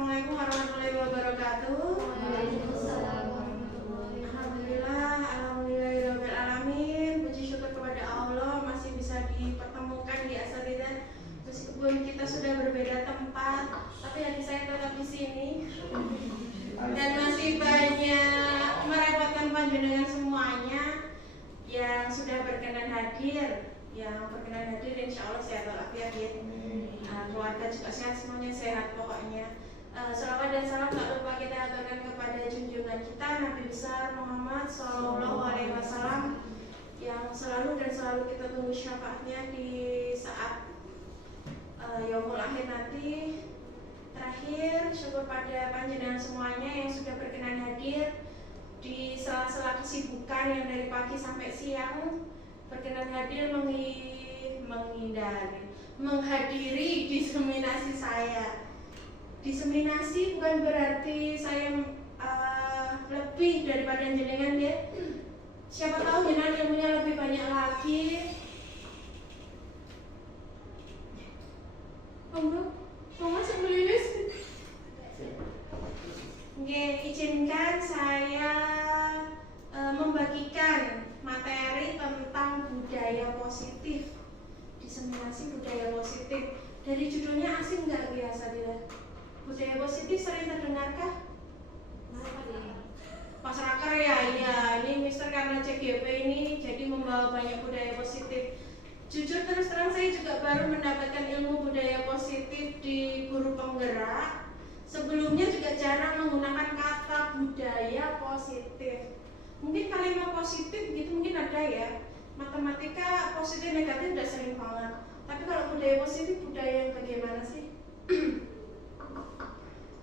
Assalamualaikum warahmatullahi wabarakatuh. Alhamdulillah, alamin. Puji syukur kepada Allah masih bisa dipertemukan di Asatidzah. Meskipun kita sudah berbeda tempat, tapi hati saya tetap di sini. Dan masih banyak merepotkan panjenengan semuanya yang sudah berkenan hadir. Yang berkenan hadir insya Allah sehat walafiat ya. Keluarga juga sehat, semuanya sehat pokoknya. Salawat dan salam tak lupa kita aturkan kepada junjungan kita Nabi besar Muhammad SAW yang selalu kita tunggu syafaatnya di saat yaumul akhir nanti. Terakhir, syukur pada panjenengan semuanya yang sudah berkenan hadir di sela-sela kesibukan yang dari pagi sampai siang berkenan hadir menghadiri diseminasi saya. Diseminasi bukan berarti saya lebih daripada jenengan ya. Siapa tahu jenengan ilmunya lebih banyak lagi. Masuk melilis. Oke, izinkan saya membagikan materi tentang budaya positif. Diseminasi budaya positif. Dari judulnya asing nggak biasa dia? Budaya positif sering terdengarkah? Mas Rakar ya, ini Mister karena CGP ini jadi membawa banyak budaya positif. Jujur terus terang saya juga baru mendapatkan ilmu budaya positif di guru penggerak. Sebelumnya juga jarang menggunakan kata budaya positif. Mungkin kalimat positif gitu mungkin ada ya. Matematika positif negatif udah sering banget. Tapi kalau budaya positif budaya yang bagaimana sih?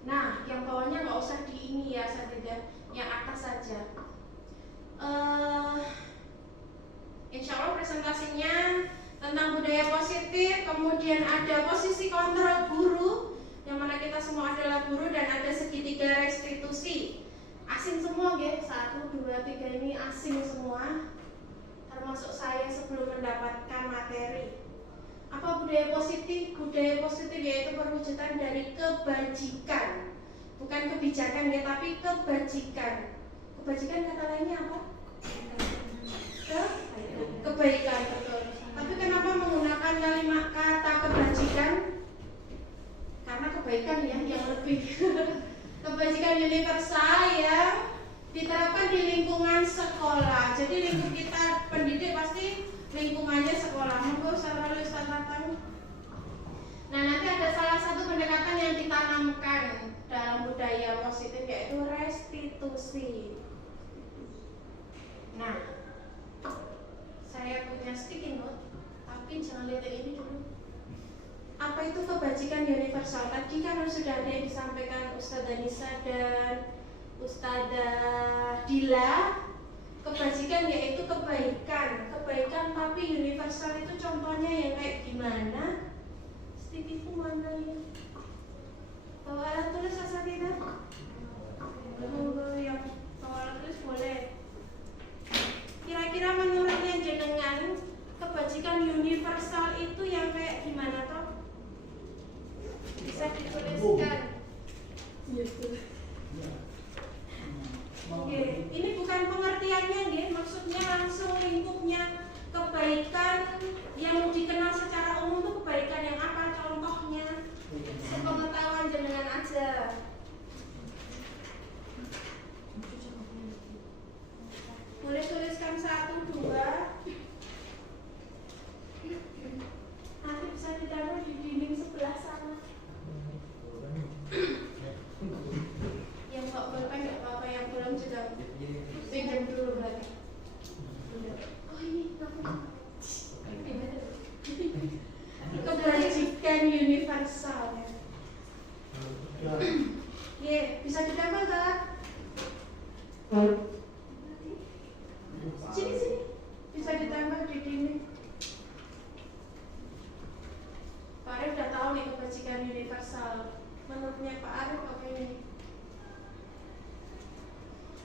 Nah, yang bawahnya nggak usah di ini ya, Asatidzah, yang atas saja. Insya Allah presentasinya tentang budaya positif, kemudian ada posisi kontrol guru, yang mana kita semua adalah guru dan ada segitiga restitusi. Asing semua ya, 1, 2, 3 ini asing semua, termasuk saya sebelum mendapatkan materi. Apa budaya positif? Budaya positif yaitu perwujudan dari kebajikan, bukan kebijakan ya, tapi kebajikan. Kebajikan kata lainnya apa? Kebaikan, betul. Tapi kenapa menggunakan kata kebajikan? Karena kebaikan ya yang lebih kebajikan universal yang diterapkan di lingkungan sekolah. Jadi lingkup kita pendidik pasti lingkungannya sekolah. Monggo Ustaz datang. Nah, nanti ada salah satu pendekatan yang ditanamkan dalam budaya positif yaitu restitusi. Nah, saya punya sticky note, tapi jangan lihat yang ini dulu. Apa itu kebajikan universal? Tadi kan sudah ada yang disampaikan Ustazah Nisa dan Ustazah Dila. Kebajikan yaitu kebaikan tapi universal itu contohnya yang kayak gimana? Stikiku mana ya? Bawa alat tulis Asatidzah? Yang bawa alat tulis boleh. Kira-kira menurutnya jenengan kebajikan universal itu yang kayak gimana toh? Bisa dituliskan. Oke, ini bukan pengertiannya nggih, maksudnya langsung lingkupnya. Kebaikan yang dikenal secara umum itu kebaikan yang apa contohnya? Sepengetahuan jenengan aja. Boleh tuliskan 1, 2. Nanti bisa ditaruh di dinding sebelah sana. Yang nggak boleh nggak apa-apa, yang belum juga pinjam dulu berarti. Oh ini kebajikan universal ya. Bisa ditambah tak? Sini bisa ditambah di dinding. Pak Arif udah tahu nih kebajikan universal. Menurutnya Pak Arif apa ini?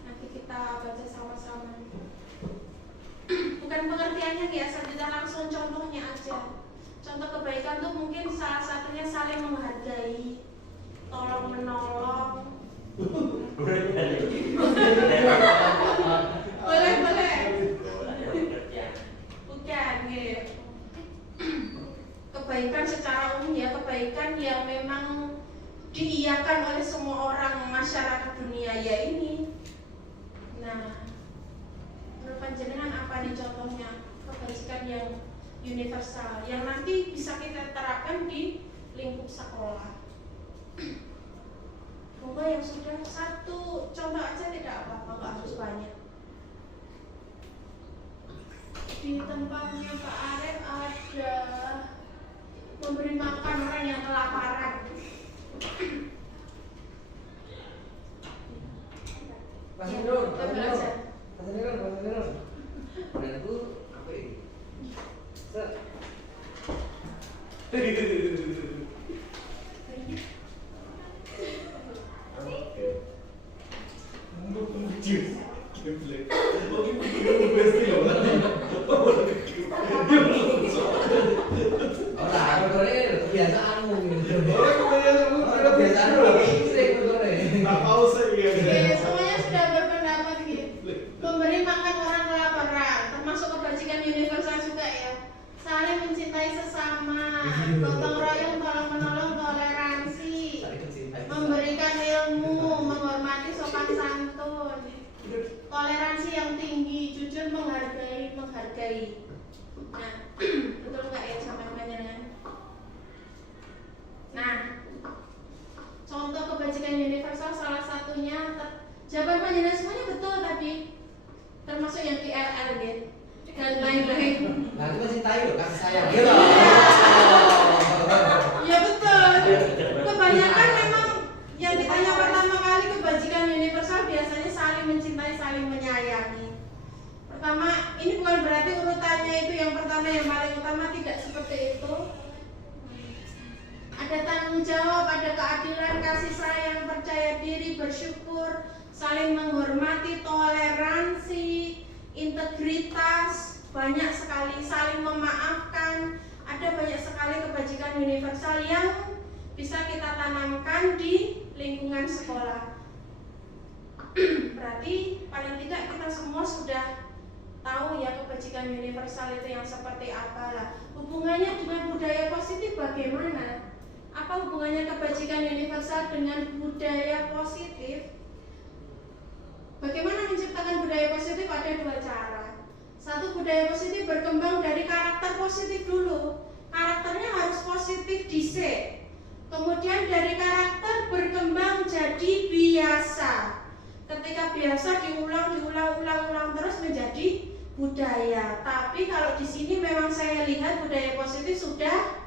Nanti kita baca sama-sama. Bukan pengertiannya biasa, kita langsung contohnya aja. Contoh kebaikan tuh mungkin salah satunya saling menghargai, tolong menolong. diiyakan oleh semua orang masyarakat dunia ya ini. Nah, menurut panjenengan apa nih contohnya kebajikan yang universal yang nanti bisa kita terapkan di lingkup sekolah? Monggo yang sudah satu contoh aja tidak apa-apa, nggak harus banyak. Di tempatnya Pak Arif ada memberi makan orang yang kelaparan. Pasang dulu. Dan itu apa ini? Semuanya sudah berpendapat gitu. Memberi makan orang kelaparan, termasuk kebajikan universal juga ya. Saling mencintai sesama, gotong royong, tolong menolong, toleransi, memberikan ilmu, menghormati sopan santun, toleransi yang tinggi, jujur, menghargai. Nah, betul nggak ya sampai panjenengan? Nah, contoh kebajikan universal salah satunya jawaban panjenengan semuanya betul tadi, termasuk yang PLL gitu dan lain-lain. Nah itu mencintai loh, kasih sayang. Ya betul. Kebanyakan memang yang ditanya pertama kali kebajikan universal biasanya saling mencintai, saling menyayangi. Pertama, ini bukan berarti urutannya itu yang pertama yang paling utama, tidak seperti itu. Ada tanggung jawab, ada keadilan, kasih sayang, percaya diri, bersyukur, saling menghormati, toleransi, integritas, banyak sekali, saling memaafkan. Ada banyak sekali kebajikan universal yang bisa kita tanamkan di lingkungan sekolah. Berarti paling tidak kita semua sudah tahu ya kebajikan universal itu yang seperti apa lah. Hubungannya dengan budaya positif bagaimana? Apa hubungannya kebajikan universal dengan budaya positif? Bagaimana menciptakan budaya positif? Ada dua cara. Satu, budaya positif berkembang dari karakter positif dulu. Karakternya harus positif dhisik. Kemudian dari karakter berkembang jadi biasa. Ketika biasa diulang terus menjadi budaya. Tapi kalau di sini memang saya lihat budaya positif sudah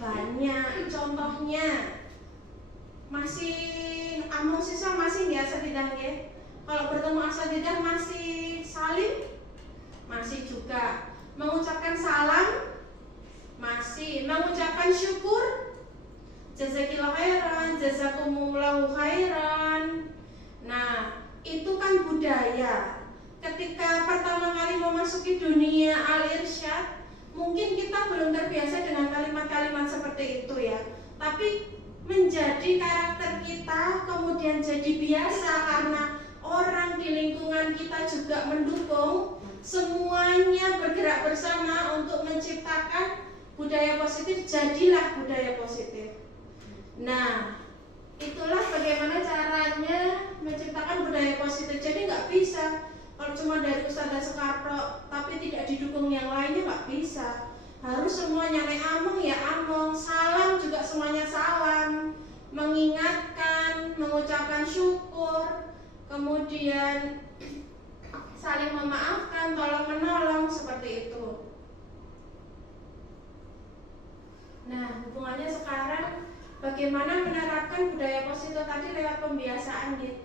banyak. Contohnya masih amung sisa masih biasa ditangge. Kalau bertemu asatidzah masih salim, masih juga mengucapkan salam, masih mengucapkan syukur, jazakillahu khairan, jazakumullahu khairan. Nah, itu kan budaya. Ketika pertama kali memasuki dunia al-irsyad, mungkin kita belum terbiasa dengan kalimat-kalimat seperti itu ya. Tapi menjadi karakter kita, kemudian jadi biasa karena orang di lingkungan kita juga mendukung. Semuanya bergerak bersama untuk menciptakan budaya positif, jadilah budaya positif. Nah, itulah bagaimana caranya menciptakan budaya positif. Jadi nggak bisa kalau cuma dari Ustazah Soekarno tapi tidak didukung yang lainnya, nggak bisa. Harus semuanya among ya among, salam juga semuanya salam, mengingatkan, mengucapkan syukur, kemudian saling memaafkan, tolong menolong, seperti itu. Nah, hubungannya sekarang bagaimana menerapkan budaya positif tadi lewat pembiasaan gitu.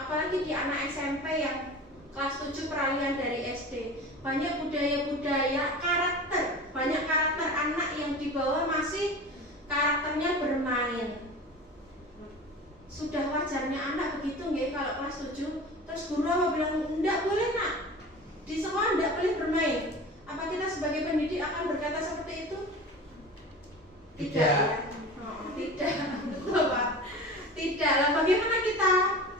Apalagi di anak SMP yang kelas 7 peralihan dari SD, banyak budaya-budaya karakter, banyak karakter anak yang dibawa masih karakternya bermain. Sudah wajarnya anak begitu nggih kalau kelas 7. Terus guru apa bilang, enggak boleh nak, di sekolah enggak boleh bermain. Apa kita sebagai pendidik akan berkata seperti itu? Tidak. Tidak, betul Pak. Tidak lah. Bagaimana kita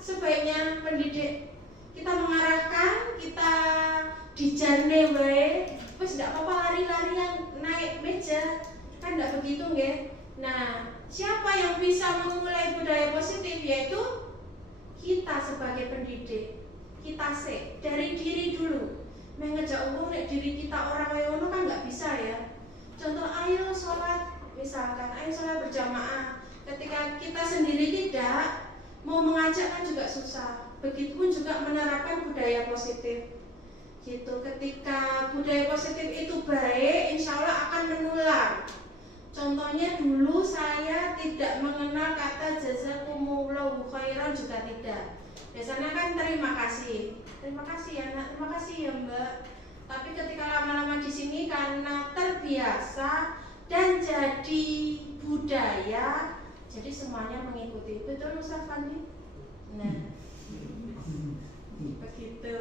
sebaiknya pendidik? Kita mengarahkan, kita dijane wae, wis enggak apa-apa lari-larian naik meja, kan enggak begitu nggih. Nah, siapa yang bisa memulai budaya positif? Yaitu kita sebagai pendidik. Kita dari diri dulu. Mengejak umum diri kita orang yang kan nggak bisa ya. Contoh, ayo sholat, misalkan ayo sholat berjamaah. Ketika kita sendiri tidak mau mengajak kan juga susah. Begitupun juga menerapkan budaya positif. Gitu. Ketika budaya positif itu baik, insya Allah akan menular. Contohnya dulu saya tidak mengenal kata jazakumullahu khairan juga tidak. Biasanya kan terima kasih ya nak, terima kasih ya mbak. Tapi ketika lama-lama di sini karena terbiasa dan jadi budaya, jadi semuanya mengikuti. Betul Ustaz Fandi? Nah, begitu.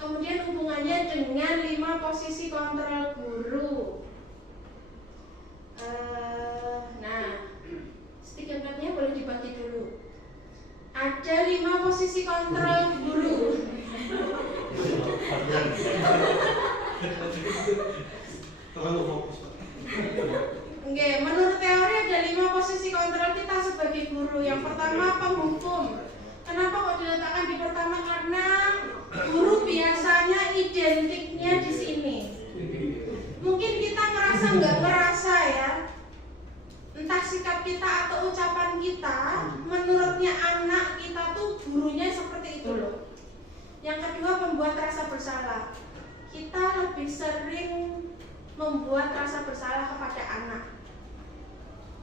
Kemudian hubungannya dengan 5 posisi kontrol guru. Nah, stiker petnya boleh dibagi dulu. Ada 5 posisi kontrol guru. Terlalu fokus. Oke, menurut teori ada 5 posisi kontrol kita sebagai guru. Yang pertama penghukum. Kenapa kok diletakkan di pertama? Karena guru biasanya identiknya di sini. Mungkin kita ngerasa nggak ngerasa ya. Entah sikap kita atau ucapan kita, menurutnya anak kita tuh gurunya seperti itu loh. Yang kedua, membuat rasa bersalah. Kita lebih sering membuat rasa bersalah kepada anak.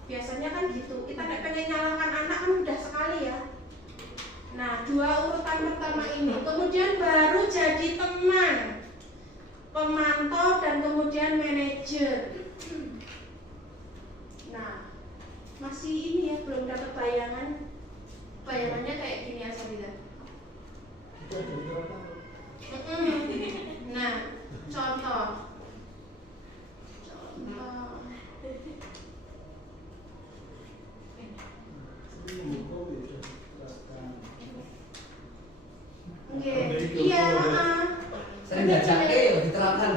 Biasanya kan gitu. Kita nggak pengen nyalahkan anak kan mudah sekali ya. Nah, 2 urutan pertama ini. Kemudian baru jadi teman, pemantau, dan kemudian manajer. Nah, masih ini ya, belum dapat bayangan. Bayangannya kayak gini ya Sabila. Nah, contoh. Oke, iya. Saya nggak capek, diterapkan.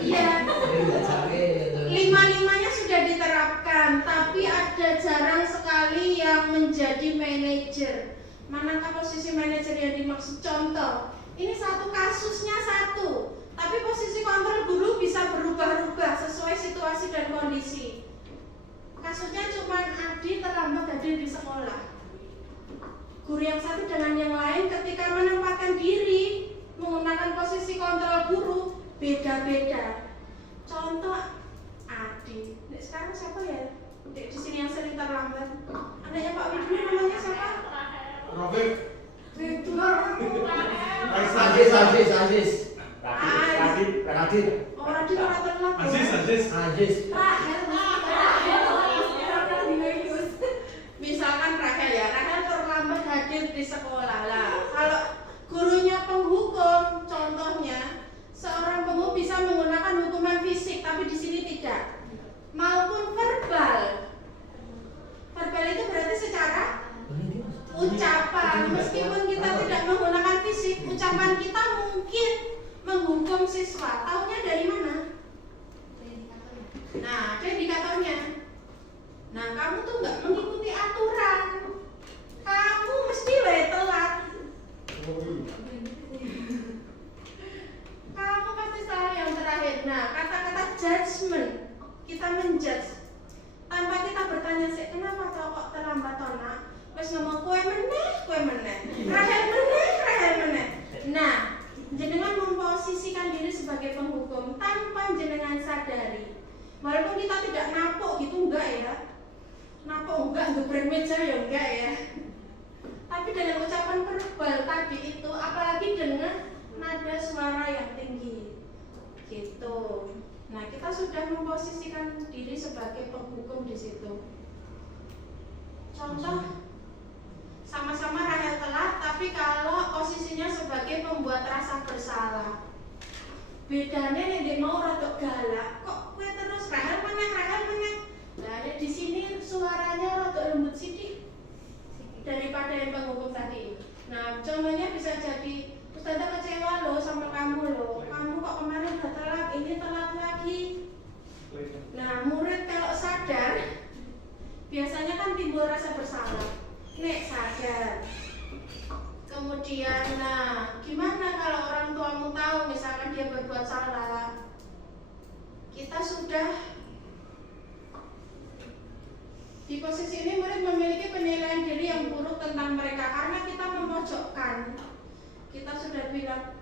Iya. Saya nggak capek. 5-5-nya sudah diterapkan, tapi ada jarang sekali yang menjadi manajer. Manakah posisi manajer yang dimaksud? Contoh, ini satu kasusnya satu, tapi posisi kontrol guru bisa berubah-ubah sesuai situasi dan kondisi. Kasusnya cuma Adi terlambat hadir di sekolah. Guru yang satu dengan yang lain ketika menempatkan diri menggunakan posisi kontrol guru beda-beda. Contoh Adi. Sekarang siapa ya? Di sini yang sering terlambat. Anaknya Pak Widul namanya siapa? Robert. Aziz. Radit. Oh, Radit orang terlambat. Aziz. Misalkan Rahel ya, Rahel terlambat hadir di sekolah lah. Kalau gurunya penghukum, contohnya seorang penghukum bisa menggunakan hukuman fisik, tapi di sini tidak. Maupun verbal. Verbal itu berarti secara ucapan. Meskipun kita tidak menggunakan fisik, ucapan kita mungkin menghukum siswa. Taunya dari mana? Nah, ada indikatornya. Nah, kamu tuh nggak mengikuti aturan. Kamu mesti telat. Kamu pasti salah yang terakhir. Nah, kata-kata judgment, kita menjudge tanpa kita bertanya sih, kenapa kok terlambat nak? Wes ngomong kue meneh, Rahel meneh. Nah, jenengan memposisikan diri sebagai penghukum tanpa jenengan sadari. Walaupun kita tidak napuk gitu enggak ya. Napuk enggak, gebrek meja ya enggak ya. Tapi dengan ucapan verbal tadi itu, apalagi dengan nada suara yang tinggi gitu. Nah, kita sudah memposisikan diri sebagai penghukum di situ. Contoh, sama-sama Rahel telat, tapi kalau posisinya sebagai pembuat rasa bersalah, bedanya yang dia mau rada galak, kok gue terus Rahel meneh. Nah, di sini suaranya rada lembut sidik daripada yang penghukum tadi. Nah, contohnya bisa jadi, Ustazah kecewa loh sama kamu loh. Kamu kok kemarin udah telat, ini telat lagi. Nah, murid kalau sadar timbul rasa bersalah. Nek sadar. Kemudian, nah, gimana kalau orang tuamu tahu misalkan dia berbuat salah? Kita sudah di posisi ini murid memiliki penilaian diri yang buruk tentang mereka karena kita memojokkan. Kita sudah bilang,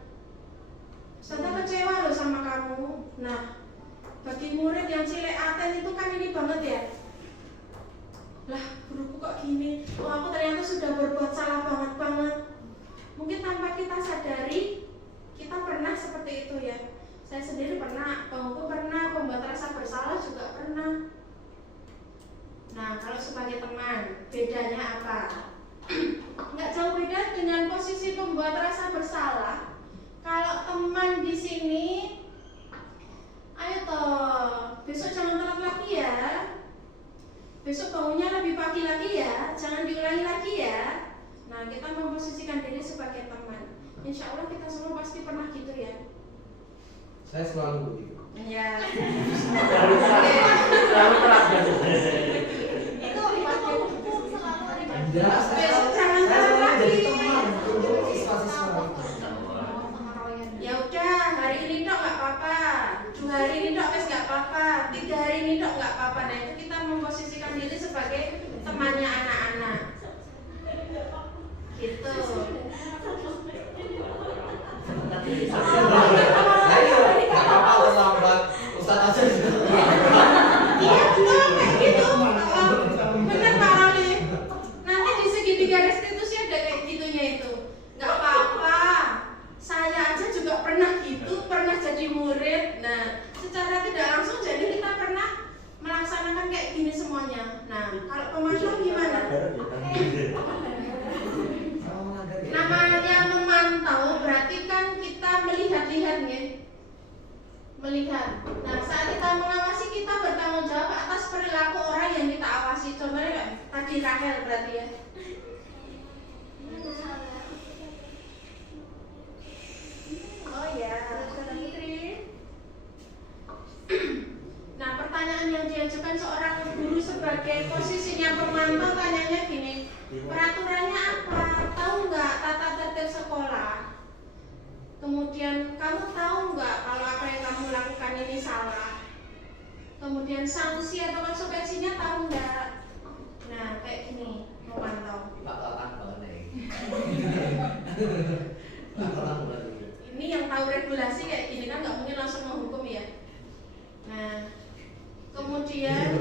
saya kecewa loh sama kamu. Nah, bagi murid yang cilik aten itu kan ini banget ya. Lah, guruku kok gini? Oh, aku ternyata sudah berbuat salah banget. Mungkin tanpa kita sadari, kita pernah seperti itu ya. Saya sendiri pernah, bangku pernah, membuat rasa bersalah juga pernah. Nah, kalau sebagai teman, bedanya apa? Nggak jauh beda dengan posisi membuat rasa bersalah. Kalau teman di sini, ayo toh, besok jangan telat lagi ya. Besok bangunnya lebih pagi lagi ya, jangan diulangi lagi ya. Nah, kita memposisikan diri sebagai teman. Insya Allah kita semua pasti pernah gitu ya. Saya selalu begitu. Iya. Selalu telat ya. Itu Jelas, besok jangan telat lagi. jadi teman untuk siswa-siswa. Ya udah, hari ini dok nggak apa-apa, 2 hari ini dok wes nggak apa-apa, 3 hari ini dok nggak apa-apa. Nah, itu kita memposisikan diri sebagai temannya anak-anak. Gitu. Ayo, nggak apa-apa terlambat. Ustadz aja. Iya betul kayak gitu. Bener Pak Roli. Nanti di segitiga restitusi ada kayak gitunya itu. Nggak apa-apa. Saya aja juga pernah gitu, pernah jadi murid. Nah, secara tidak langsung jadi kita pernah melaksanakan kayak gini semuanya. Nah, kalau pemantau gimana? Namanya memantau berarti kan kita melihat-lihat ya. Melihat. Nah, saat kita mengawasi kita bertanggung jawab atas perilaku orang yang kita awasi. Contohnya kayak tadi Rahel berarti ya. Oh ya, Saudara Putri. Nah, pertanyaan yang diajukan seorang guru sebagai posisinya pemantau tanyanya gini, peraturannya apa? Tahu nggak tata tertib sekolah? Kemudian kamu tahu nggak kalau apa yang kamu lakukan ini salah? Kemudian sanksi atau konsekuensinya tahu nggak? Nah, kayak gini memantau. Pak Tatang banget nih. Pak Tatang banget. Ini yang tahu regulasi kayak gini kan nggak mungkin langsung menghukum ya. Nah, kemudian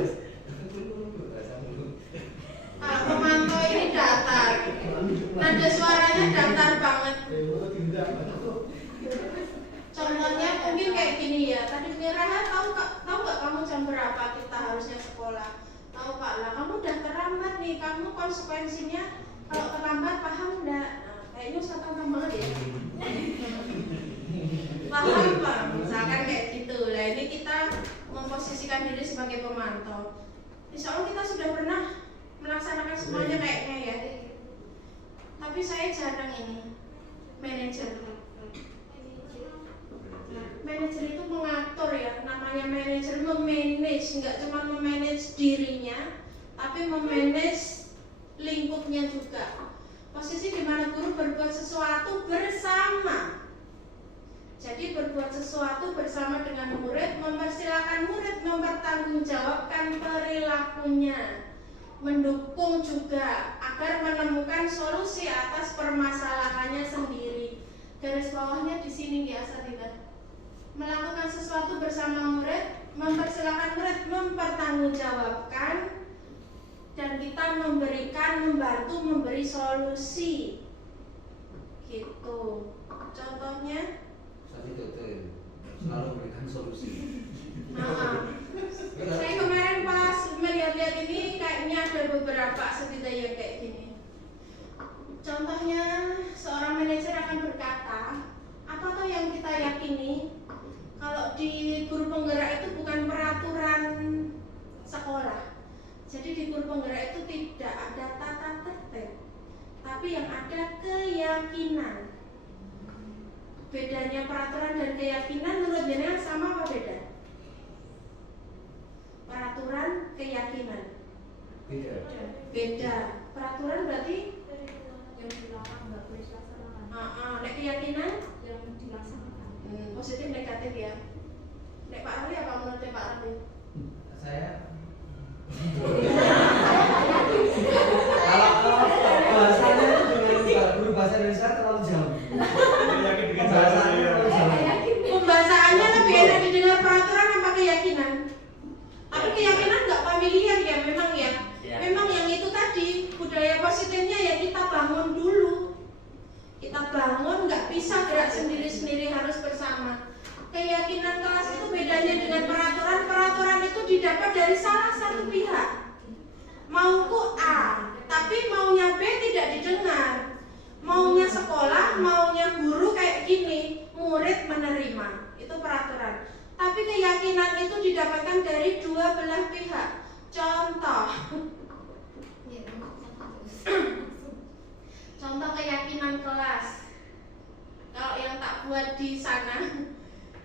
kalau pemantau ini datar, nada suaranya datar banget. Contohnya mungkin kayak gini ya. Tadi Rahel tahu nggak kamu jam berapa kita harusnya sekolah? Tahu Pak lah. Kamu udah terlambat nih. Kamu konsekuensinya kalau terlambat paham nggak? Nah, kayaknya Ustaz paham banget ya. Paham Pak. Misalkan kayak gitu. Lah ini kita memposisikan diri sebagai pemantau. Insya Allah kita sudah pernah melaksanakan semuanya kayaknya ya. Tapi saya jarang ini manajer. Manajer itu mengatur ya, namanya manajer memanage, nggak cuma memanage dirinya, tapi memanage lingkupnya juga. Posisi di mana guru berbuat sesuatu bersama. Jadi berbuat sesuatu bersama dengan murid, mempersilahkan murid mempertanggungjawabkan perilakunya, mendukung juga agar menemukan solusi atas permasalahannya sendiri. Garis bawahnya di sini ya Asatidah. Melakukan sesuatu bersama murid, mempersilahkan murid mempertanggungjawabkan, dan kita membantu memberi solusi. Gitu. Contohnya Tadi dokter selalu memberikan solusi. Saya kemarin pas melihat-lihat ini kayaknya ada beberapa setidaknya yang kayak gini. Contohnya seorang manajer akan berkata, apa tuh yang kita yakini kalau di guru penggerak itu bukan peraturan sekolah. Jadi di guru penggerak itu tidak ada tata tertib, tapi yang ada keyakinan. Bedanya peraturan dan keyakinan menurut jenengan sama apa beda? Peraturan, keyakinan. Beda. Beda. Peraturan berarti yang dilarang nggak boleh dilaksanakan, nek keyakinan yang dilaksanakan. positif negatif ya. Nek Pak Arli apa menurut Pak Arli? Saya kalau bahasanya itu dengan guru bahasa Indonesia terlalu jauh. Yakin dengan Bahasanya terlalu jauh. Pembahasannya lebih enak didengar peraturan apa keyakinan? Tapi keyakinan nggak familiar ya memang ya. Memang yang itu tadi budaya positifnya ya kita bangun dulu. Kita bangun nggak bisa gerak sendiri-sendiri, harus bersama. Keyakinan kelas itu bedanya dengan peraturan. Peraturan itu didapat dari salah satu pihak. Mauku A, tapi maunya B tidak didengar. Maunya sekolah, maunya guru kayak gini, murid menerima. Itu peraturan. Tapi keyakinan itu didapatkan dari dua belah pihak. Contoh, contoh keyakinan kelas. Kalau yang tak buat di sana,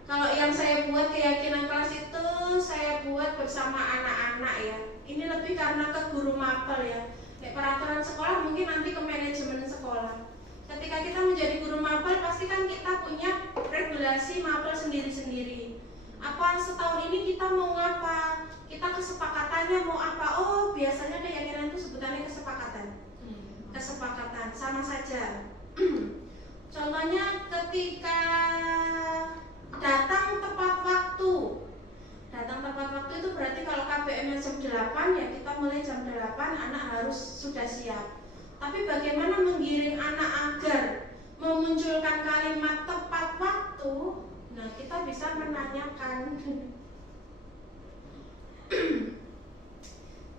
kalau yang saya buat keyakinan kelas itu saya buat bersama anak-anak ya. Ini lebih karena ke guru mapel ya. Kayak peraturan sekolah mungkin nanti ke manajemen sekolah. Ketika kita menjadi guru mapel pasti kan kita punya regulasi mapel sendiri-sendiri. Apa setahun ini kita mau ngapa? Kita kesepakatannya mau apa? Oh biasanya keyakinan itu sebutannya kesepakatan. Kesepakatan sama saja. Contohnya ketika datang tepat waktu. Datang tepat waktu itu berarti kalau KBM jam 8 ya kita mulai jam 8 anak harus sudah siap. Tapi bagaimana menggiring anak agar memunculkan kalimat tepat waktu? Nah, kita bisa menanyakan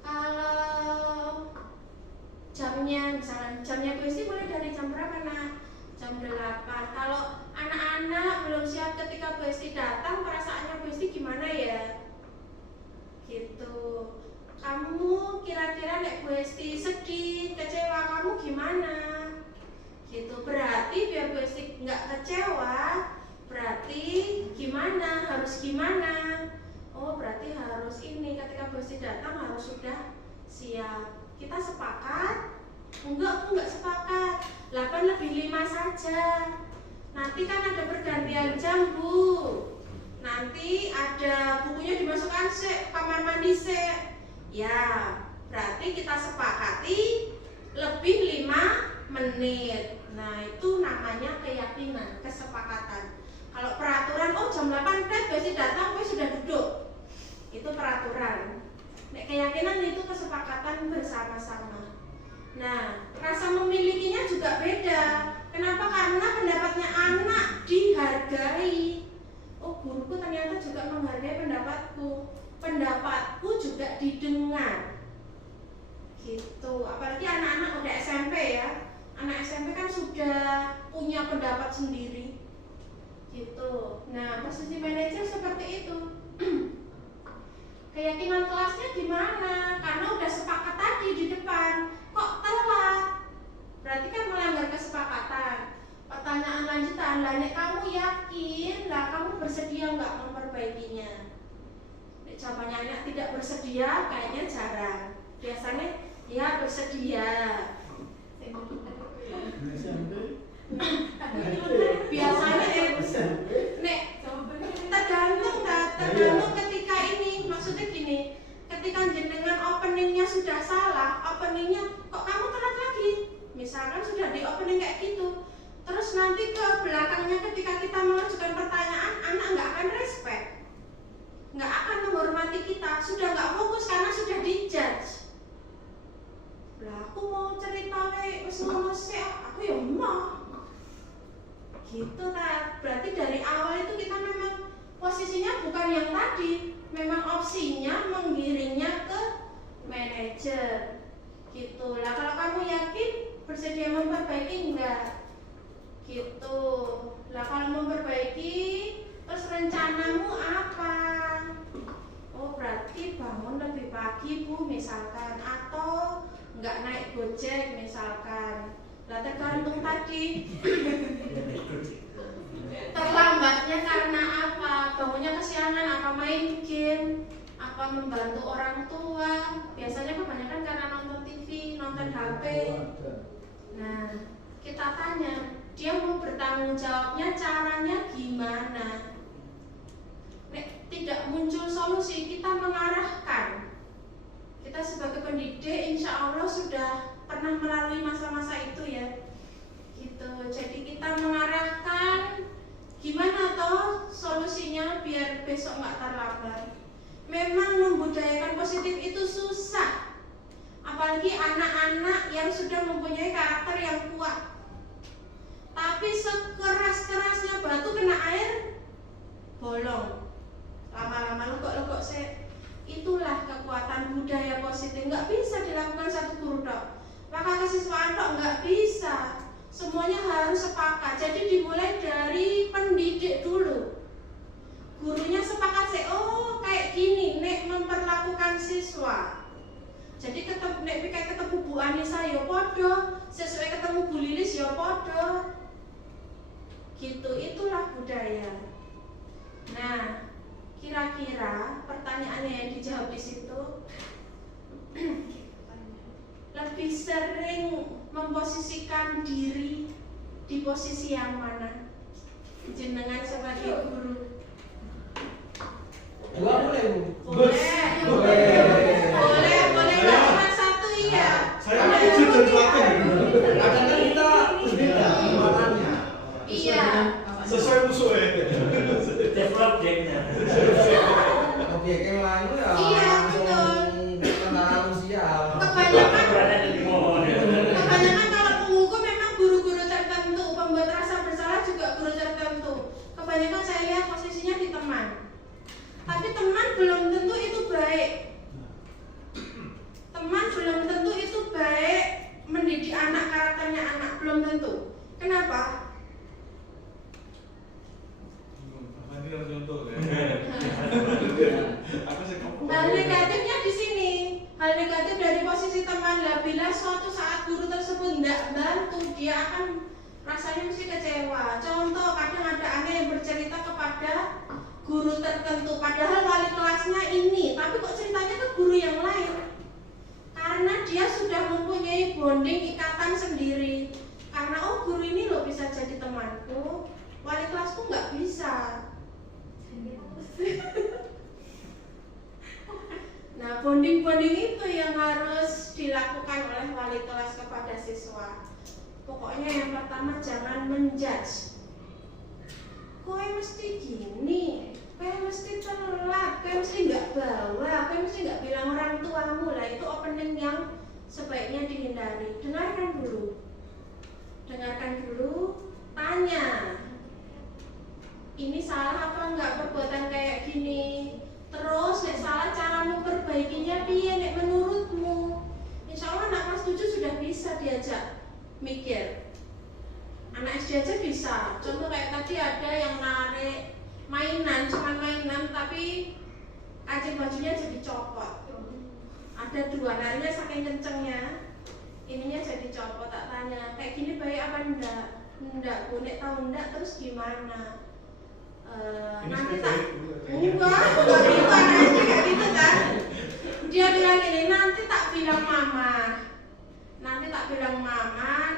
kalau jamnya misalnya jamnya puisi mulai dari jam berapa nak? Jam 8. Kalau anak-anak belum siap ketika puisi datang, perasaannya puisi gimana ya? Gitu. Kamu kira-kira nek puisi sedih, kecewa, kamu gimana? Gitu. Berarti biar puisi nggak kecewa, berarti gimana? Harus gimana? Oh, berarti harus ini ketika puisi datang harus sudah siap. Kita sepakat? Enggak, aku enggak sepakat. 8 lebih 5 saja. Nanti kan ada pergantian jam, Bu. Nanti ada bukunya dimasukkan kamar mandi Ya, berarti kita sepakati lebih 5 menit. Nah, itu namanya keyakinan, kesepakatan. Kalau peraturan, oh jam 8 pasti datang, sudah duduk. Itu peraturan. Nek keyakinan itu kesepakatan bersama-sama. Nah, rasa memilikinya juga beda. Kenapa? Karena pendapatnya anak dihargai. Oh, guruku ternyata juga menghargai pendapatku. Pendapatku juga didengar. Gitu. Apalagi anak-anak udah SMP ya. Anak SMP kan sudah punya pendapat sendiri. Gitu. Nah, posisi manajer seperti itu. Keyakinan kelasnya gimana? Karena udah sepakat tadi di depan. Kok telat? Berarti kan melanggar kesepakatan. Pertanyaan lanjutan, lah nek kamu yakin, lah kamu bersedia nggak memperbaikinya? Nek jawabannya anak tidak bersedia, kayaknya jarang. Biasanya ya bersedia. Biasanya nek tergantung ketika ini, maksudnya gini, ketika jenengan openingnya sudah salah, openingnya kok kamu telat lagi, misalkan sudah di opening kayak gitu, terus nanti ke belakangnya ketika kita mengajukan pertanyaan, anak nggak akan respect, nggak akan menghormati kita, sudah nggak fokus karena sudah dijudge. Lah aku mau cerita wes ngono sih, aku ya mau. Gitu kan, berarti dari awal itu kita memang posisinya bukan yang tadi, memang opsinya menggiringnya ke manajer. Gitu. Lah kalau kamu yakin bersedia memperbaiki enggak? Gitu. Lah kalau memperbaiki, terus rencanamu apa? Oh berarti bangun lebih pagi Bu misalkan, atau enggak naik Gojek misalkan. Lah tergantung tadi. Terlambatnya karena apa? Bangunnya kesiangan, apa main game, apa membantu orang tua. Biasanya kebanyakan karena HP. Nah, kita tanya, dia mau bertanggung jawabnya caranya gimana? Nek tidak muncul solusi, kita mengarahkan. Kita sebagai pendidik insya Allah sudah pernah melalui masa-masa itu ya. Gitu. Jadi kita mengarahkan gimana toh solusinya biar besok nggak terlambat. Memang membudayakan positif itu susah. Apalagi anak-anak yang sudah mempunyai karakter yang kuat. Tapi sekeras-kerasnya batu kena air bolong. Lama-lama legok-legok itulah kekuatan budaya positif. Nggak bisa dilakukan satu guru dok. Maka kesiswaan dok nggak bisa. Semuanya harus sepakat. Jadi dimulai dari pendidik dulu. Gurunya sepakat oh kayak gini nek memperlakukan siswa. Jadi nek ketemu Bu Anissa ya podo, sesuai ketemu Bu Lilis ya podo. Gitu, itulah budaya. Nah, kira-kira pertanyaannya yang dijawab di situ lebih sering memposisikan diri di posisi yang mana? Jenengan sebagai guru. Dua boleh Bu? Boleh nggak cuma satu iya. Saya kecil dan telaten. Kadang kan kita beda kekuatannya. Iya. Sesuai musuhnya. Develop game-nya. Objeknya lain itu ya Iya, langsung tentara Rusia. Kebanyakan kalau penghukum memang guru-guru tertentu, pembuat rasa bersalah juga guru tertentu. Kebanyakan saya lihat posisinya di teman. Tapi teman belum tentu itu baik. Teman belum tentu itu baik mendidik anak, karakternya anak belum tentu. Kenapa? Nanti harus contoh ya. Apa sih kamu? Hal negatifnya di sini. Hal negatif dari posisi teman lah. Bila suatu saat guru tersebut tidak bantu, dia akan rasanya mesti kecewa. Contoh, kadang ada anak yang bercerita kepada guru tertentu, padahal wali kelasnya ini, tapi kok ceritanya ke guru yang lain. Karena dia sudah mempunyai bonding ikatan sendiri. Karena oh guru ini loh bisa jadi temanku, wali kelasku nggak bisa. Nah, bonding-bonding itu yang harus dilakukan oleh wali kelas kepada siswa. Pokoknya yang pertama jangan menjudge. Kowe mesti gini, kowe mesti telat, kowe mesti nggak bawa, kowe mesti nggak bilang orang tuamu lah. Itu opening yang sebaiknya dihindari. Dengarkan dulu, tanya. Ini salah apa enggak perbuatan kayak gini? Terus nek salah cara memperbaikinya piye nek menurutmu? Insya Allah anak kelas 7 sudah bisa diajak mikir. Anak SD aja bisa. Contoh kayak tadi ada yang narik mainan, cuman mainan tapi kancing bajunya jadi copot. Ada dua, nariknya saking kencengnya, ininya jadi copot. Tak tanya, kayak gini baik apa enggak? Enggak, Bu, nek tahu enggak terus gimana? Nanti tak enggak gitu, anak SD kayak gitu kan. Dia bilang ini, nanti tak bilang mama,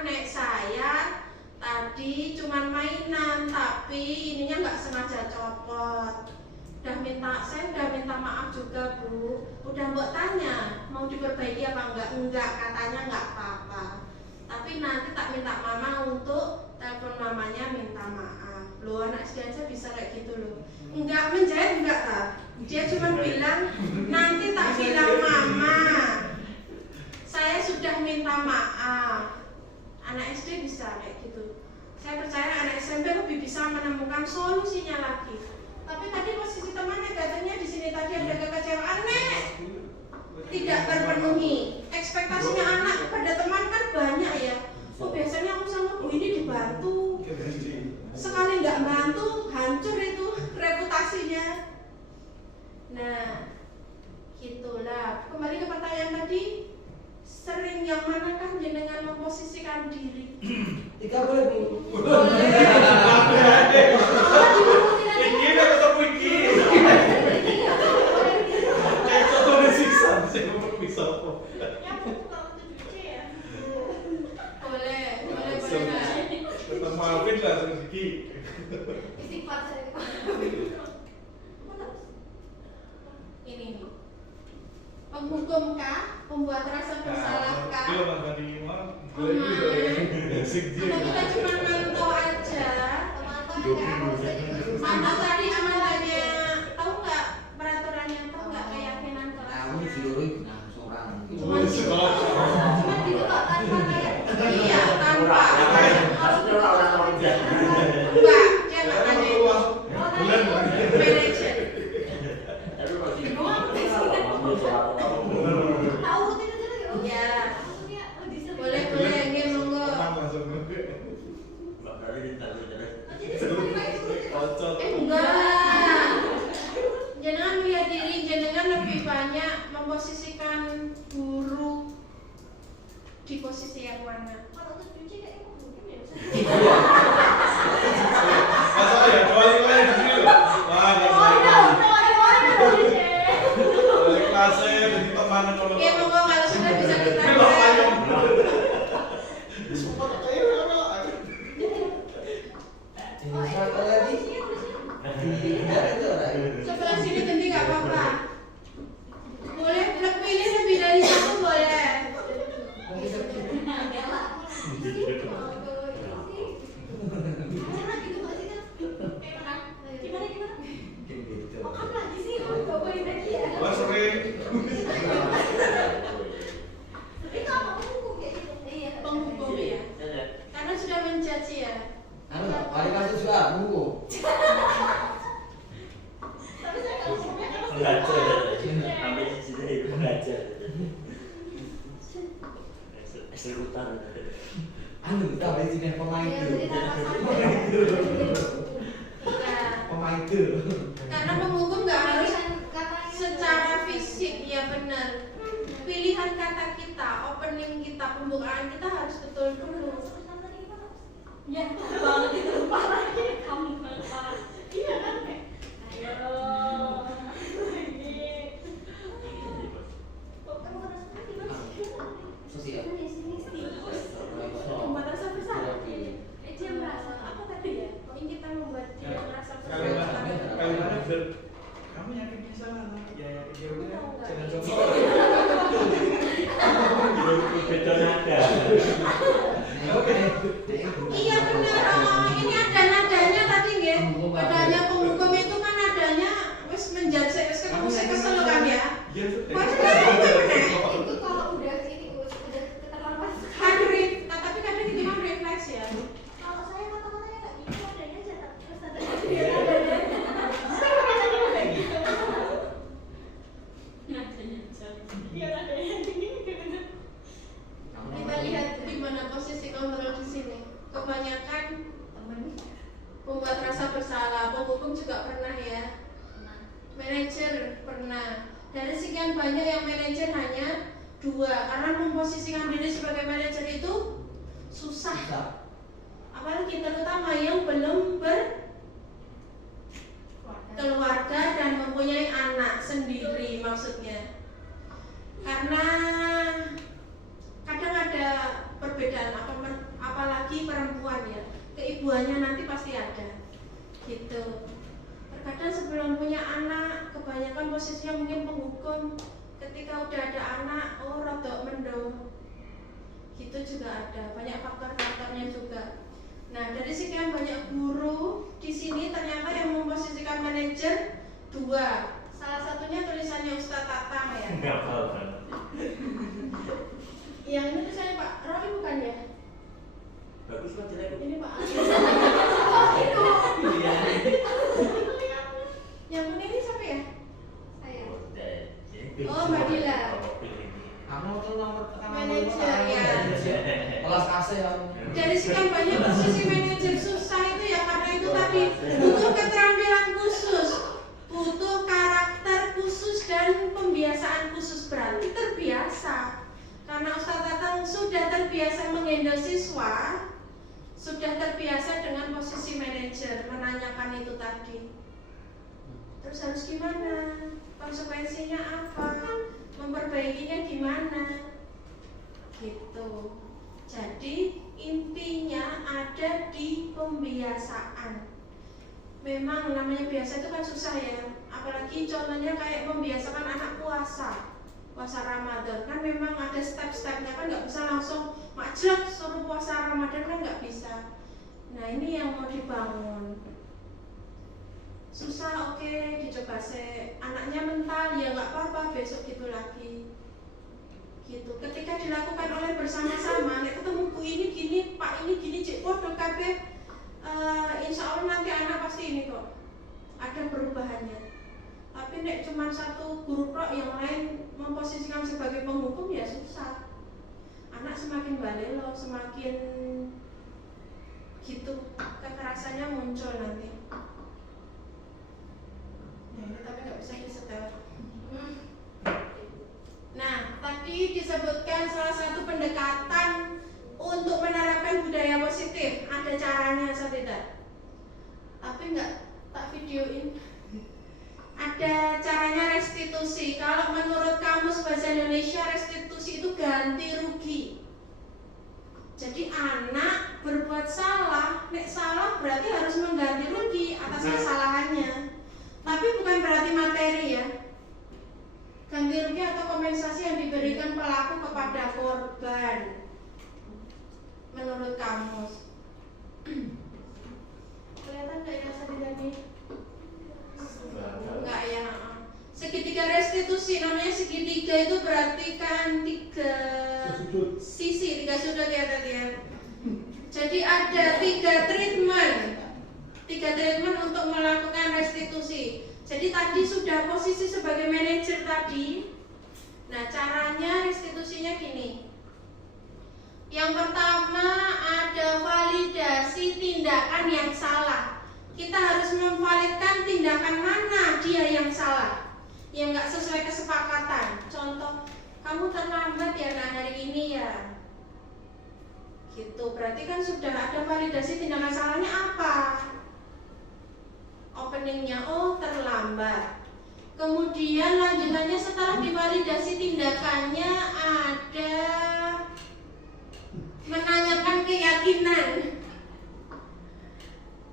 nek saya tadi cuman mainan tapi ininya nggak sengaja copot. Saya udah minta maaf juga Bu. Udah mbok tanya mau diperbaiki apa enggak, katanya enggak apa-apa. Tapi nanti tak minta mama untuk telepon mamanya minta maaf. Loh, anak SD aja bisa kayak gitu loh. Enggak menjahit enggak lah. Dia cuma bilang nanti tak bilang mama, saya sudah minta maaf. Anak SD bisa kayak gitu. Saya percaya anak SMP lebih bisa menemukan solusinya lagi. Tapi tadi posisi teman negatifnya di sini tadi ada kekecewaan tidak terpenuhi. Ekspektasinya anak pada teman kan banyak ya. Oh biasanya aku sama Bu ini dibantu. Sekali nggak bantu hancur itu reputasinya. Nah, gitulah. Kembali ke pertanyaan tadi, sering yang manakah jenengan memposisikan diri? 3 boleh Bu? Boleh. Ini udah ketemu ini. Kayak contoh siksa, saya ngomong bisa apa? Ya, aku kalau 7C ya. membuat rasa bersalah kah? Dia makan di mana? Basic dia. Karena kita cuma mantau aja. Mantau tadi amanahnya, tahu nggak peraturannya, tahu nggak keyakinan Kamu kelasnya? disuruh nah seorang. Cuma gitu kok tanpa kayak iya tanpa Maksudnya orang-orang jahat. enggak dia nggak tanya itu Bulan. manajer. Tapi masih ambil suara Tahu tidak jelas ya? Ya. Maksudnya Boleh boleh nggih monggo. Tenang langsung. bakal ditaruh terus. Jadi sebenarnya itu Kocok. Enggak. Jangan melihat diri, jangan lebih banyak memposisikan guru di posisi yang mana. kalau untuk cuci kayaknya mungkin ya. Masa ya, balik lagi di sini loh. Wah, nggak balik lagi. Balik kelasnya jadi teman kalau. Oke, monggo kalau sudah bisa Ini loh, diterangkan. ayam. Sumpah kayak apa? Ini siapa lagi? Tidak itu orang. Sebelah sini nanti nggak apa-apa. Boleh pilih lebih dari satu boleh. Wah, sering. Penghukum ya. Karena sudah mencaci ya. Anu, hari kasus juga nunggu. Mengajar. Sampai sini itu mengajar. Eksekutor. Anu, kita beli sini pemain itu. Nah, Pemain itu. karena penghukum nggak harus secara fisik ya benar. Pilihan kata kita, opening kita, pembukaan kita harus betul dulu. Ya, banget itu parah kamu parah. Iya kan? Ayo. Sosial. Membuat rasa bersalah. Dia merasa apa tadi ya? Ini kita membuat dia merasa bersalah. Kalimatnya biar kamu yakin bisa lah. Ya udah. Jangan coba. Beda nada. Iya benar. Oh, ini ada nadanya tadi nggih. Adanya penghukum itu kan adanya wis menjudge wis kesel kan ya. Iya, Itu kalau udah ini udah keterlaluan. Tapi kadang itu kan refleks ya. Kalau saya kata-katanya nggak gitu, adanya aja terus ada. Kita lihat di mana posisi kontrol di sini. Kebanyakan membuat rasa bersalah. Penghukum juga pernah ya. Manajer pernah. Dari sekian banyak yang manajer hanya 2 karena memposisikan diri sebagai manajer itu susah. Apalagi terutama yang belum berkeluarga dan mempunyai anak sendiri maksudnya. Karena kadang ada perbedaan apalagi perempuan ya. Keibuannya nanti pasti ada. Gitu. Terkadang sebelum punya anak, kebanyakan posisinya mungkin penghukum. Ketika udah ada anak, oh rada mendung. Gitu juga ada, banyak faktor-faktornya juga. Nah, dari sekian banyak guru di sini ternyata yang memposisikan manajer 2. Salah satunya tulisannya Ustadz Tatang ya. Enggak apa-apa. Yang ini tulisannya Pak Roy bukan ya? Bagus kan jelek. Ini Pak. Yang kuning ini siapa ya? Oh, Mbak Dila. Kamu tuh nomor Manajer ya. Kelas AC ya. Dari sekian banyak posisi manajer susah itu ya karena itu tadi butuh keterampilan khusus, butuh karakter khusus dan pembiasaan khusus, berarti terbiasa. Karena Ustadz Tatang sudah terbiasa menghandle siswa, sudah terbiasa dengan posisi manajer, menanyakan itu tadi. Terus harus gimana? Konsekuensinya apa? Memperbaikinya gimana? Gitu. Jadi intinya ada di pembiasaan. Memang namanya biasa itu kan susah ya. Apalagi contohnya kayak membiasakan anak puasa. puasa Ramadan kan memang ada step-stepnya, kan nggak bisa langsung majlek suruh puasa Ramadan, kan nggak bisa. Nah ini yang mau dibangun. Susah, oke, dicoba anaknya mental ya nggak apa-apa, besok gitu lagi gitu. Ketika dilakukan oleh bersama-sama, nek ketemu bu ini gini, pak ini gini, cek podo kabeh, insya Allah nanti anak pasti ini kok ada perubahannya. Tapi nek cuma satu guru tok yang lain memposisikan sebagai penghukum ya susah. Anak semakin balelo, semakin gitu kekerasannya muncul nanti. Nah, ini tapi nggak bisa disetel. Nah, tadi disebutkan salah satu pendekatan untuk menerapkan budaya positif. Ada caranya atau tidak? Tapi nggak tak videoin. Ada caranya restitusi. Kalau menurut Kamus Bahasa Indonesia, restitusi itu ganti rugi. Jadi anak berbuat salah, nek salah berarti harus mengganti rugi atas kesalahannya. Tapi bukan berarti materi ya. Ganti rugi atau kompensasi yang diberikan pelaku kepada korban. Menurut Kamus. Kelihatan nggak ya tadi? Enggak ya. Segitiga restitusi, namanya segitiga itu berarti kan tiga sisi, tiga sudut ya tadi ya. Jadi ada tiga treatment untuk melakukan restitusi. Jadi tadi sudah posisi sebagai manajer tadi. Nah caranya restitusinya gini. Yang pertama ada validasi tindakan yang salah. Kita harus memvalidkan tindakan mana dia yang salah, yang nggak sesuai kesepakatan. Contoh, kamu terlambat ya nah hari ini ya, gitu. Berarti kan sudah ada validasi tindakan salahnya apa? Openingnya, oh terlambat. Kemudian lanjutannya setelah divalidasi tindakannya ada menanyakan keyakinan.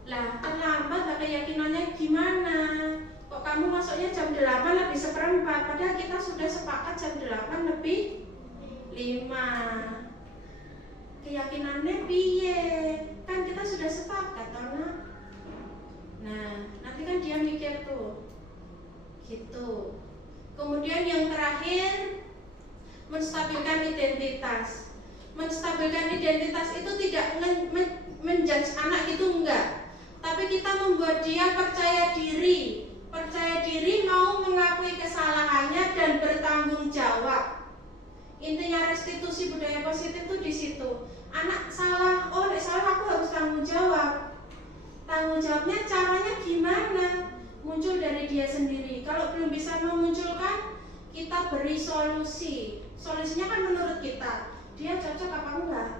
Lah terlambat lah keyakinannya gimana? Kok kamu masuknya jam 8 lebih seperempat, padahal kita sudah sepakat jam 8 lebih 5. Keyakinannya piye? Kan kita sudah sepakat karena. Nah, nanti kan dia mikir tuh. Gitu. Kemudian yang terakhir menstabilkan identitas. Menstabilkan identitas itu tidak menjudge anak itu enggak. Tapi kita membuat dia percaya diri mau mengakui kesalahannya dan bertanggung jawab. Intinya restitusi budaya positif itu di situ. Anak salah, oh nek salah aku harus tanggung jawab. Tanggung jawabnya caranya gimana? Muncul dari dia sendiri. Kalau belum bisa memunculkan, kita beri solusi. Solusinya kan menurut kita, dia cocok apa enggak.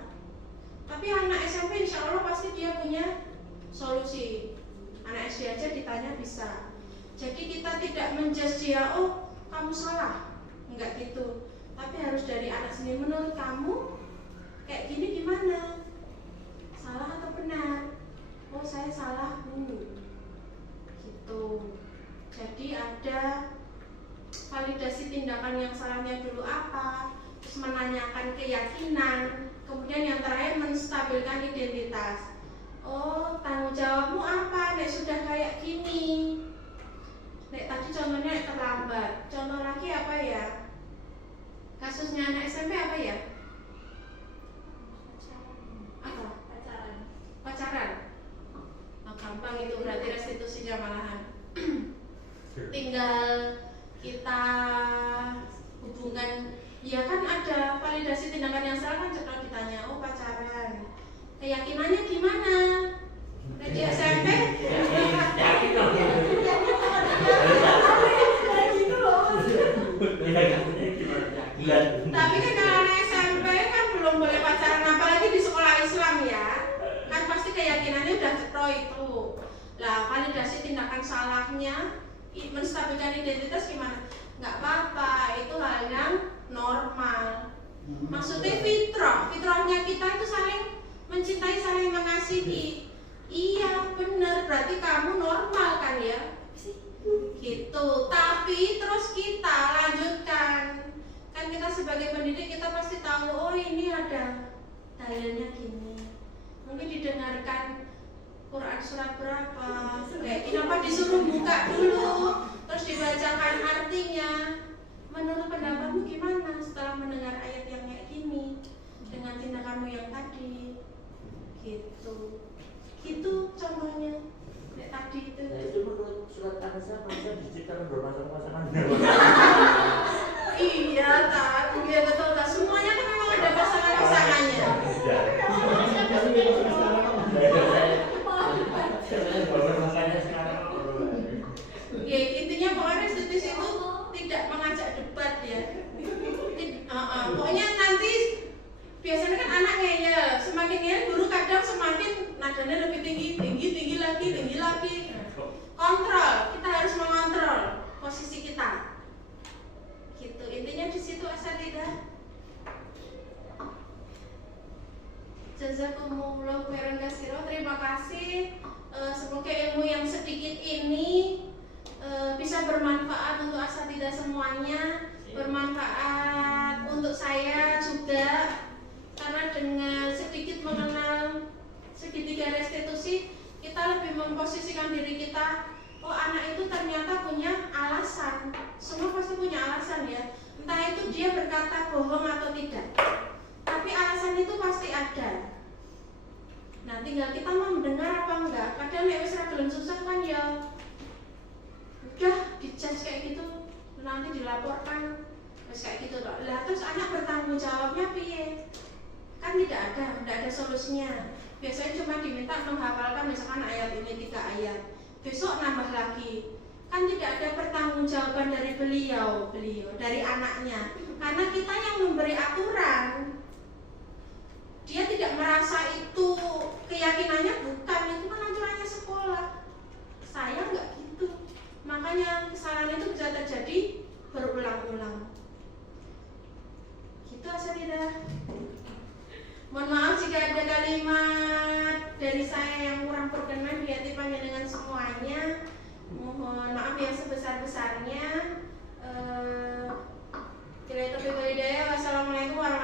Tapi anak SMP insya Allah pasti dia punya solusi. Anak SD aja ditanya bisa. Jadi kita tidak menjudge dia, oh kamu salah, enggak gitu. Tapi harus dari anak sendiri. Menurut kamu kayak gini gimana? Salah atau benar? Oh saya salah bu. Gitu. Jadi ada validasi tindakan yang salahnya dulu apa, terus menanyakan keyakinan, kemudian yang terakhir menstabilkan identitas. Oh, tanggung jawabmu apa? Nek sudah kayak gini. Nek tadi contohnya terlambat. Contoh lagi apa ya? Kasusnya anak SMP apa ya? Apa? Pacaran. Oh, gampang itu berarti restitusinya malahan. Tinggal kita hubungkan. Ya kan ada validasi tindakan yang salah kan kalau ditanya, oh pacaran. Keyakinannya gimana? Di SMP? Yakin dong. Tapi kan kalau anak SMP kan belum boleh pacaran, apalagi di sekolah Islam ya. Kan pasti keyakinannya udah cetro itu. Lah validasi tindakan salahnya, menstabilkan identitas gimana? Nggak apa-apa, itu hal yang normal. Maksudnya fitrahnya kita itu saling mencintai, saling mengasihi. Iya benar, berarti kamu normal kan ya? Gitu. Tapi terus kita lanjutkan. Kan kita sebagai pendidik kita pasti tahu, oh ini ada dalilnya gini. Mungkin didengarkan Quran surat berapa, kayak kenapa disuruh buka dulu, terus dibacakan artinya. Menurut pendapatmu gimana setelah mendengar ayat yang kayak gini dengan tindakanmu yang tadi? Gitu contohnya kayak tadi itu. Nah itu menurut surat An-Nisa masa diciptakan berpasang-pasangan. Iya tak, iya betul tak. Semuanya kan memang ada pasangan-pasangannya. Ya intinya pokoknya institusi itu tidak mengajak debat ya. Pokoknya nanti biasanya kan anak ngeyel, semakin ngeyel guru kadang semakin nadanya lebih tinggi lagi. Kontrol, kita harus mengontrol posisi kita. Gitu, intinya di situ asatidzah. Jazakumullah khairan katsira. Terima kasih. Semoga ilmu yang sedikit ini bisa bermanfaat untuk asatidzah semuanya, bermanfaat untuk saya juga, karena dengan sedikit mengenal segitiga restitusi kita lebih memposisikan diri kita. Oh anak itu ternyata punya alasan. Semua pasti punya alasan ya. Entah itu dia berkata bohong atau tidak, tapi alasan itu pasti ada. Nah tinggal kita mau mendengar apa enggak. Kadang nek wis ra gelem susah kan ya udah dicas kayak gitu, nanti dilaporkan terus kayak gitu loh. Lah terus anak bertanggung jawabnya piye? Kan tidak ada solusinya. Biasanya cuma diminta menghafalkan misalkan ayat ini 3 ayat, besok nambah lagi. Kan tidak ada pertanggungjawaban dari beliau dari anaknya, karena kita yang memberi aturan. Dia tidak merasa itu keyakinannya, bukan, itu kan aturannya sekolah. Saya enggak gitu. Makanya kesalahan itu bisa terjadi berulang-ulang. Gitu asatidzah. Mohon maaf jika ada kalimat dari saya yang kurang berkenan di hati panjenengan semuanya. Mohon maaf yang sebesar-besarnya. Wassalamualaikum warahmatullahi wabarakatuh.